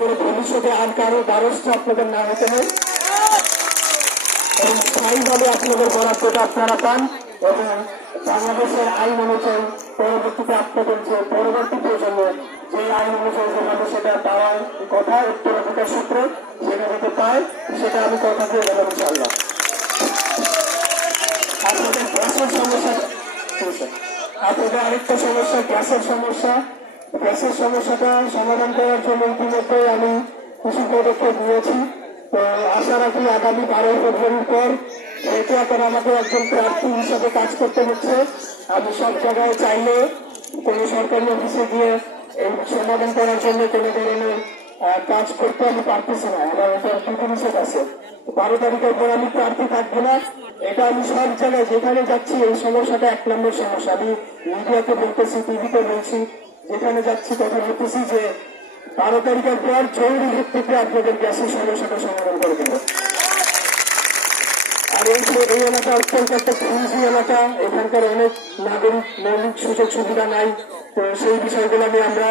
করে ভবিষ্যতে আর কারো দ্বারস্থ আপনাদের না হতে হয় এবং স্থায়ীভাবে আপনাদের বরাদ্দটা আপনারা পান এবং বাংলাদেশের আইন অনুযায়ী পরবর্তীতে আপনাদের যে পরবর্তী প্রজন্ম যে আইন অনুযায়ী যেভাবে সেটা পাওয়ার কথা উত্তরাধিকার সূত্রে সেটা যাতে পায় সেটা আমি কথা দিয়ে গেলাম ইনশাআল্লাহ। আপনাদের গ্যাসের সমস্যা, আপনাদের আরেকটা সমস্যা গ্যাসের সমস্যা। গ্যাসের সমস্যাটা সমাধান করার জন্য ইতিমধ্যে আমি কিছু পদক্ষেপ নিয়েছি। তো আশা রাখি আগামী 12 ফেব্রুয়ারির পর যেহেতু এখন আমাকে একজন প্রার্থী হিসাবে কাজ করতে হচ্ছে, আমি সব জায়গায় চাইলে কোনো সরকারি অফিসে গিয়ে এই সমাধান করার জন্য কোনো ধরনের কাজ করতে আমি পারতেছি না। আমার এটা বিধিনিষেধ আছে। 12 তারিখের পর আমি প্রার্থী থাকবো না। এটা আমি সব জায়গায় যেখানে যাচ্ছি এই সমস্যাটা 1 নম্বর সমস্যা। আমি মিডিয়াতে বলতেছি, টিভিতে বলছি, যেখানে যাচ্ছি কথা বলতেছি যে 12 তারিখের পর জরুরি ভিত্তিতে আপনাদের গ্যাসের সমস্যাটা সমাধান করে দেব। আর এই এলাকা অত্যন্ত একটা খুঁজি এলাকা, এখানকার অনেক নাগরিক মৌলিক সুযোগ সুবিধা নাই। তো সেই বিষয়গুলো নিয়ে আমরা